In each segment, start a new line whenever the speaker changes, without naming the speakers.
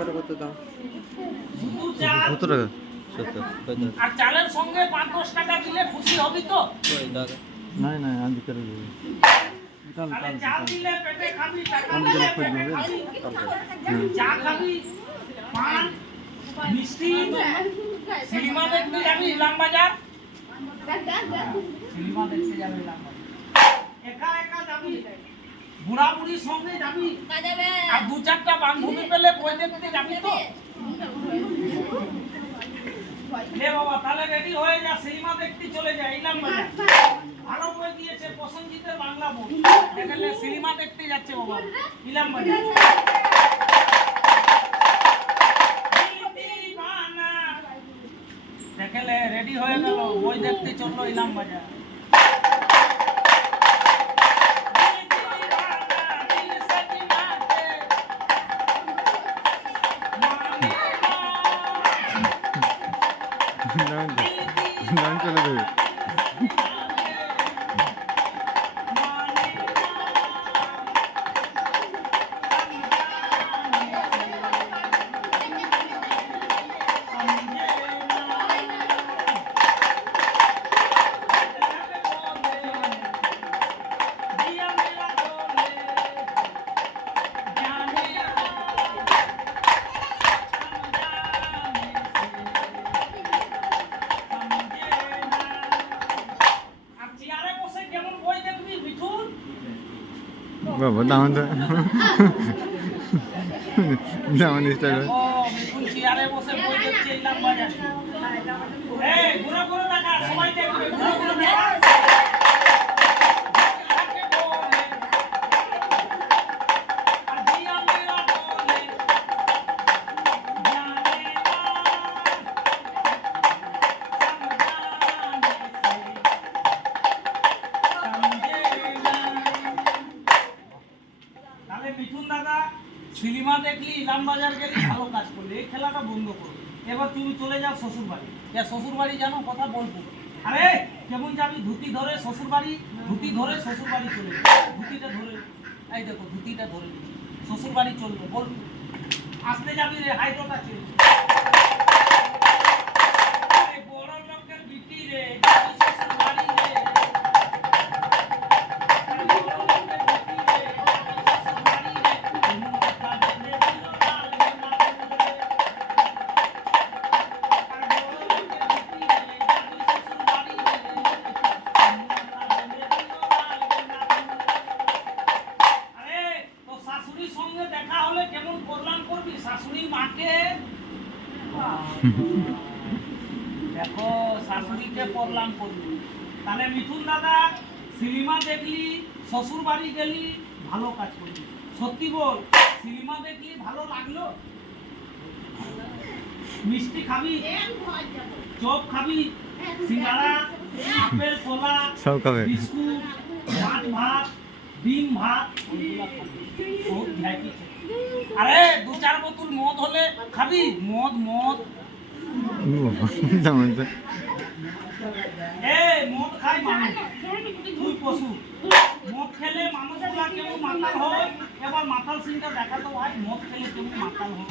ওটা কত দাম।
কত টাকা?
আর চালের সঙ্গে পাঁচ দশ টাকা দিলে খুশি হবি তো?
নাই নাই আজ করে দেবো কাল কাল
চাল দিলে পেটে খাবি টাকা
আমি
দিলে
করে
পেটে খাবি। চা খাবি পান মিষ্টি সিনেমা দেখতে যাবি ইলাম বাজার সিনেমা দেখতে যাবি ইলাম বাজার একা একা যাবি বুড়া বুড়ির সঙ্গে যাবি? আর দু চারটা বান্ধবী পেলে বই দেখতে যাবি তো? বাবা তাহলে রেডি হয়ে যা সিনেমা দেখতে চলে যা ইলাম ভালো বই দিয়েছে প্রসেনজিতের বাংলা বই। দেখলে সিনেমা দেখতে যাচ্ছে বাবা ইলাম বাজার দিদিবানা। দেখলে রেডি হয়ে গেল বই দেখতে চলল ইলাম বাজার
নাম বাবা দাম তো দাম স্টাইল
ও মিঠুন চেয়ারে বসে সিনেমা দেখলি, ইলামবাজার গেলি, ভালো কাজ করলি, এই খেলাটা বন্ধ করো। এবার তুমি চলে যাও শ্বশুর বাড়ি যা শ্বশুর বাড়ি জানো? কথা বলব। আরে, কেমন যাবি ধুতি ধরে শ্বশুর বাড়ি ধুতি ধরে শ্বশুর বাড়ি চলে ধুতিটা ধরে, এই দেখো, ধুতিটা ধরে। শ্বশুর বাড়ি চলবে বলব আসতে যাবি রে হাইড্রোটা ছেড়ে মাকে দেখো শাশুড়িকে করলাম করবি তাহলে মিঠুন দাদা সিনেমা দেখলি শ্বশুর বাড়ি গেলি ভালো কাজ করবি সত্যি বল সিনেমা দেখলি ভালো লাগল? মিষ্টি খাবি? চপ খাবি? সিঙ্গারা আপেল কলা
সব খাবে।
বিস্কুট মাছ ভাত ডিম, ভাত। আরে, দু চার বোতল মদ হলে খাবি? মদ মদ। এ, মদ খাই মানুষ। মদ খেলে কেমন মাতাল হয়? এবার মাতাল সিনটা দেখাতো ভাই মদ খেলে কেমন মাতাল হয়?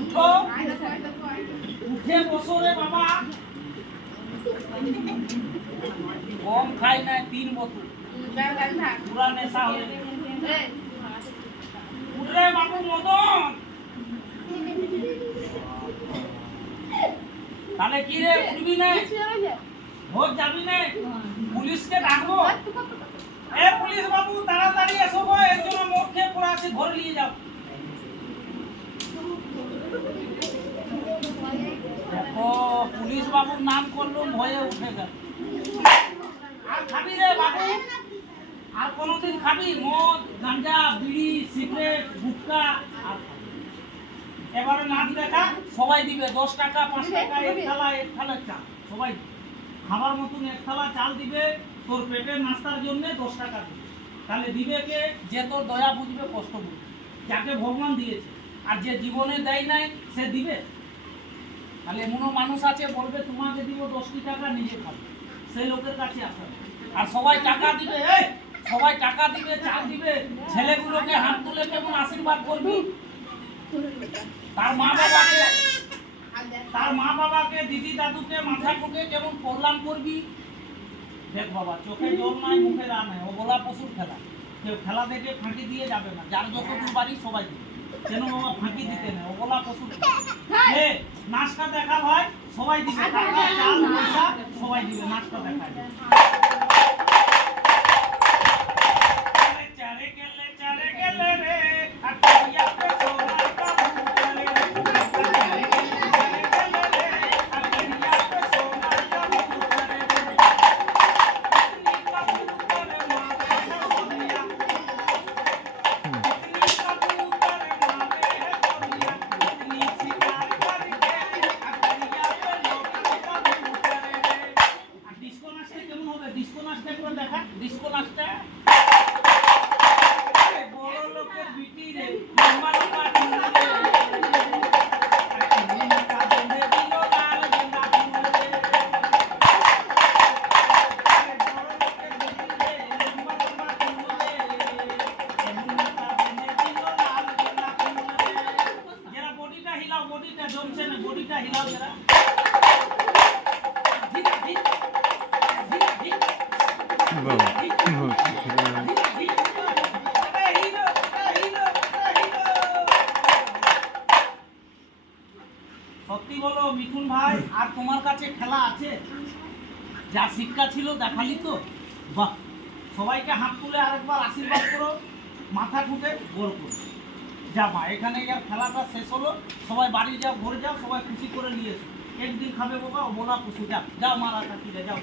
উঠো। উঠে বসো রে বাবা। কম খাই না তিন বোতল। পুরা নেশা হয়ে। বাবু মদন। তাহলে কি রে, উঠবি না? ভোট যাবি না? পুলিশকে ডাকবো? এ পুলিশ বাবু, তাড়াতাড়ি এসো গো, এর জন্য মুখ আছে, ঘরে নিয়ে যাও দেখো পুলিশ বাবুর নাম করল ভয়ে উঠে গেল। আর খাবি রে বাবু আর কোনোদিন খাবি? মদ গাঁজা বিড়ি, সিগারেট, গুটকা আর। এবারে নাচ দেখা, সবাই দিবে। দশ টাকা, পাঁচ টাকা, এক থালা এক থালা চাল। সবাই খাবার মতন এক থালা চাল দিবে। তোর পেটের নাস্তার জন্য দশ টাকা দিবে। তাহলে দিবে কে? যে তোর দয়া বুঝবে, কষ্ট বুঝবে। যাকে ভগবান দিয়েছে। আর যে জীবনে দেয় নাই, সে দিবে? তাহলে এমনও মানুষ আছে, বলবে তোমাকে দিব দশটি টাকা নিজে খাবে। সেই লোকের কাছে আসবে আর সবাই টাকা দিবে সবাই টাকা দিবে চাল দিবে, ছেলেগুলোকে হাত তুলে কেমন আশীর্বাদ করবি? তার মা বাবাকে, তার মা বাবাকে, দিদি দাদুকে মাথা ঠুকে কেমন কল্যাণ করবি? দেখ বাবা, চোখে জল নাই, মুখে রান নাই। ও গোলা পশুর খেলা। কেউ খেলা দেখে ফাঁকি দিয়ে যাবে না। যার যত দূর বাড়ি সবাই দিবে। কেন মামা ফাঁকি দিতে নেই ও গোলা পশুর খেলা নাচটা দেখা হয় সবাই দিবে। সবাই দিবে, নাচটা দেখায়। ডিস্কো নাচটা একবার দেখা। ডিস্কো নাচটা বড় লোকের বিটি রে আমার বডিটা হিলাও বডিটা জমছে না বডিটা হিলাও যারা। সত্যি বলো, মিঠুন ভাই, আর তোমার কাছে খেলা আছে? যা শিক্ষা ছিল, দেখালি তো? বাহ! সবাইকে হাত তুলে আরেকবার আশীর্বাদ করো, মাথা ঠুকে গোল করো। যা মা, এখানে ইয়ার খেলাটা শেষ হলো, সবাই বাড়ি যাও, ঘরে যাও, সবাই খুশি করে নিয়ে এসো। একদিন খাবে বাবা ও বলা খুশি। যাও যাও মারা কাকিরে যাও।